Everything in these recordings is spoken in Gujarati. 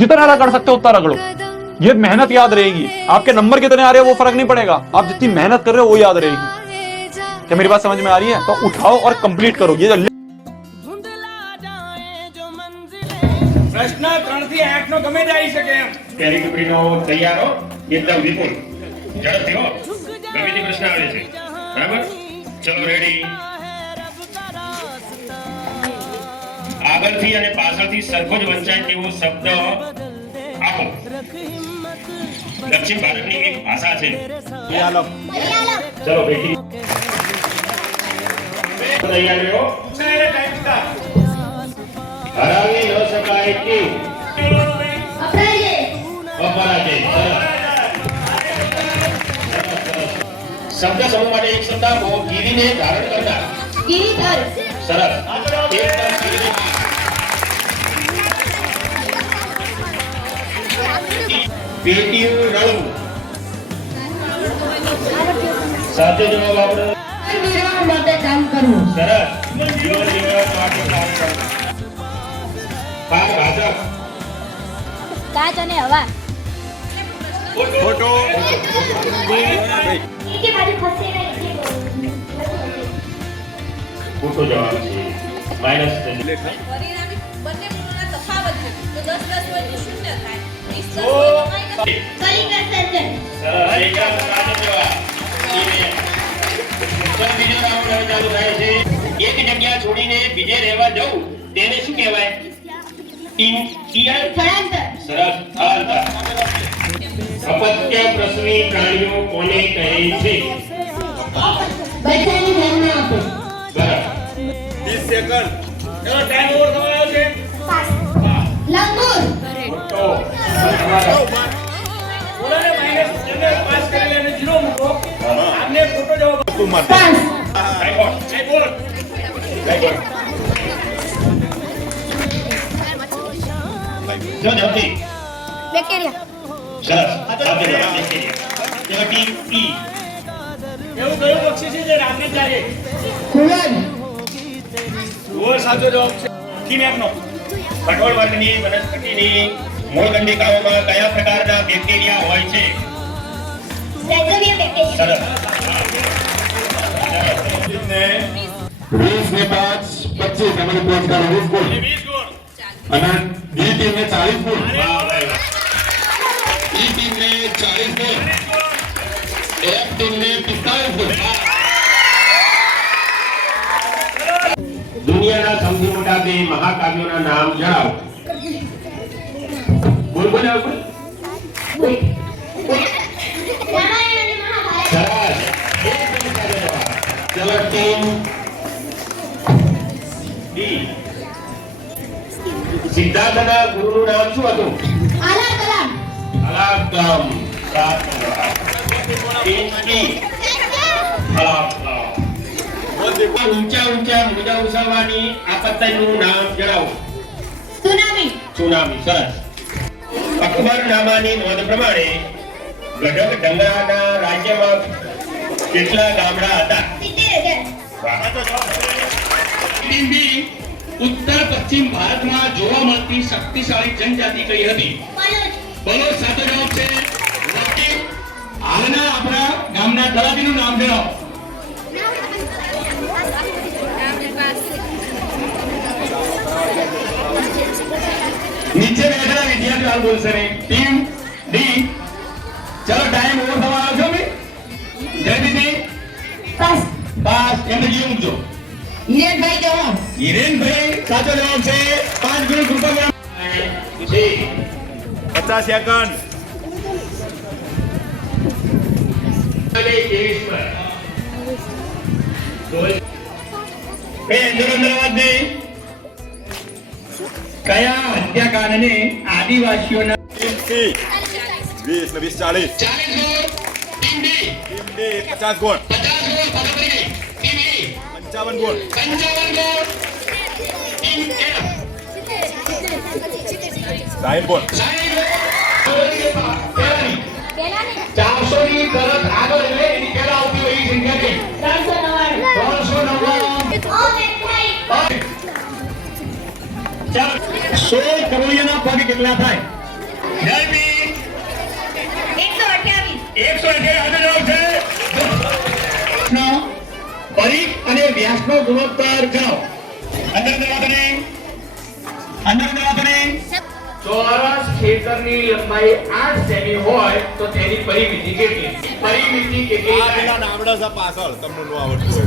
जितना रगड़ सकते हो उतना रगड़ो, ये मेहनत याद रहेगी। आपके नंबर कितने आ रहे हैं वो फर्क नहीं पड़ेगा, आप जितनी मेहनत कर रहे हो वो याद रहेगी। क्या मेरी बात समझ में आ रही है? तो उठाओ और कंप्लीट करो। ये प्रश्न 3 થી 8 નો ગમે તે આવી શકે એમ। પહેલી ટુકડીનો તૈયાર હો, એકદમ વિપુલ ઝડપથી હો, ગમે તે પ્રશ્ન આવે છે, બરાબર? ચલો રેડી। આગળથી અને પાછળથી સરખો જ વંચાય તેવો શબ્દ આપો। દક્ષિણ ભારતની એક ભાષા છે। ચલો બેટી તૈયાર રહો। હરાવી ન શકાય કેવું? અપરાજય। શબ્દ સમૂહ માટે એક શબ્દ આપો। ગીરીને ધારણ કરનાર। સરસ। એકદમ ગીરીને પેટીયું રળવું। સાથે જવાબ આપણો માટે કામ કરવું। સરસ। જીવન જીવવા માટે કામ કરવું। પાર ભાજપ। કાચ અને હવા। ફોટો ખોટો જવાબ છે। માઈનસ પરિણામી બંને પૂર્ણના તફાવત છે તો 10 10 હોય તો 0 થાય 20 10 ઓ! હોય તો માઈનસ સરસ। એકદમ સાચો જવાબ। તો બીજો રાઉન્ડ હવે ચાલુ થાય છે। એક જગ્યા છોડીને બીજે રહેવા જવું તેને શું કહેવાય? સ્થળાંતર। સરસ। સ્થળાંતર। અપત્ય પ્રસવી પ્રાણીઓ કોને કહે છે? બચ્ચાને જન્મ આપે। બરાબર। 30 સેકન્ડ। ચલો ટાઈમ ઓવર થવાનો છે। લંગૂર। ખોટો। બોલાને માઈનસ એને પાસ કરી અને 0 મૂકો। આમને ખોટો જવાબ પાસ। રાઈટ બોલ। રાઈટ બોલ। જો જલ્દી। બેક્ટેરિયા। સરસ। સાચો જવાબ બેક્ટેરિયા। ચલો ટીમ ઈ। એવું કયું પક્ષી છે જે રામને ચાલે? ફૂલન। ઓ સાચો જવાબ છે। ટીમ 1 નો કઠોળ વર્ગની વનસ્પતિની મૂળ કંડિકાઓમાં કયા પ્રકારના બેક્ટેરિયા હોય છે? સરસ। 20 ને 5 25 हमारे पुरस्कार 20 गुण 20 ગુણ। અને બી ટીમ ને 40 गुण વાહ ભાઈ ई टीम ने 40 गुण एफ टीम ने 45 गुण દુનિયાના સૌથી મોટા બે મહાકાવ્યોના નામ જણાવો। બોલ બોલ આવો। સરસ। એકદમ સાચો જવાબ। ચલો ટીમ બી। સિદ્ધાર્થના ગુરુનું નામ શું હતું? અલાકમ। સાચો જવાબ। ટીમ બી। અલાકમ। ઊંચા ઊંચા મોજા ઉછાળવાની આપત્તિનું નામ જણાવો। સુનામી। સરસ। અકબરનામાની નોંધ પ્રમાણે ગઢક ડંગરાના રાજ્યમાં કેટલા ગામડા હતા? टीम बी उत्तर पश्चिम भारत में જોવા મળતી શક્તિશાળી જનજાતિ કઈ હતી? બલોચ સાચો જવાબ છે। હાલના આપણા ગામના તલાટીનું નામ જણાવો। નીચે બેઠેલા વિદ્યાર્થીઓ હાલ બોલશે નહીં। ટીમ ડી ચલો ટાઈમ ઓવર થવાનો છે ભાઈ। જય દીદી પાસ। પાસ એમને જીવ મૂકજો। હિરેનભાઈ જવાબ। હિરેનભાઈ સાચો જવાબ છે। 5 ગુણ કૃપા 50 સેકન્ડ। અને 23 પર એ અંદર અંદર અવાજ નહીં। કયા હત્યાકાંડને આદિવાસીઓના 20 ને 20 40 40 ગુણ ટીમ ડી ટીમ ડી 50 ગુણ 50 ગુણ પકડી ગઈ। ટીમ ઈ 55 ગુણ 55 ગુણ ટીમ એફ 60 ગુણ 60 ગુણ 400 ની તરત આગળ એટલે એની પહેલા આવતી હોય એ સંખ્યા છે 399 16 કરોડિયાના પગ કેટલા થાય? 180 હાજર જવાબ છે. પરિઘ અને વ્યાસનો ગુણોત્તર જણાવો. અંદર વાત નહીં. ચોરસ ખેતરની લંબાઈ 8 સેમી હોય તો તેની પરિમિતિ કેટલી? પરિમિતિ કેટલી થાય? આવડે છે પાછળ તમને ન આવડતું હોય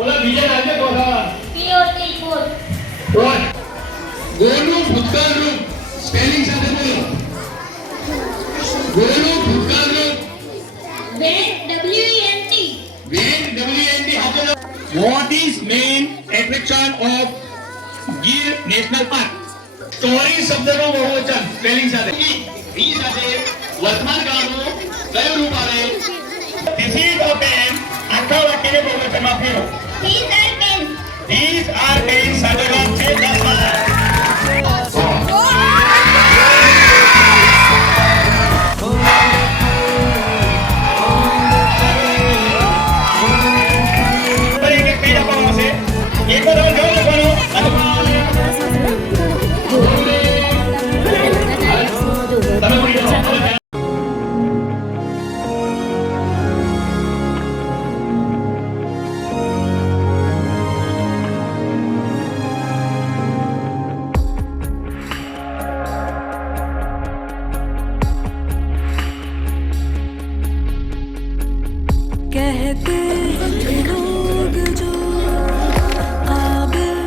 ઓલા બીજા રાજ્ય કોણ ગોળનું ભૂતકાળ રૂપ સ્પેલિંગ સાથે બોલો. ગોળનું ભૂતકાળ રૂપ WNT હાથો. What is main attraction of Gir National Park? ચોરી શબ્દનો બહુવચન સ્પેલિંગ સાથે. ઈ સાથે વર્તમાન કાળનું કયું રૂપ આવે? This is a pen. આખા વાક્યને બહુવચનમાં ફેરવો. These are pens. સાથે વાત છે 10 માં. कहते थे लोग जो काबिल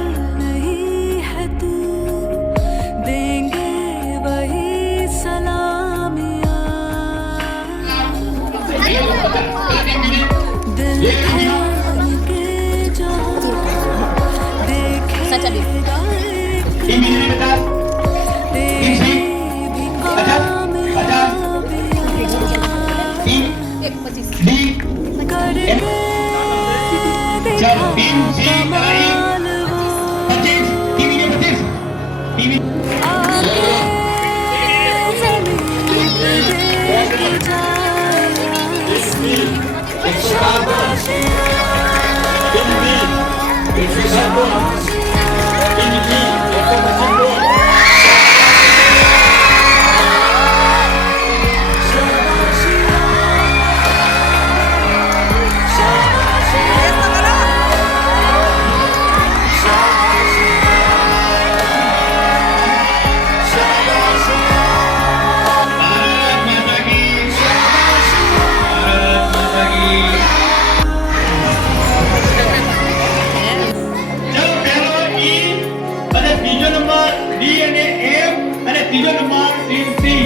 नहीं है तू देंगे वही सलामियाँ दिल थाम के जहाँ देखेगा तेरी भी कामयाबियाँ चलो टीम सी कमाल वो 25 टीवी ने 25 टीवी ત્રીજો નંબર ટીમ સી.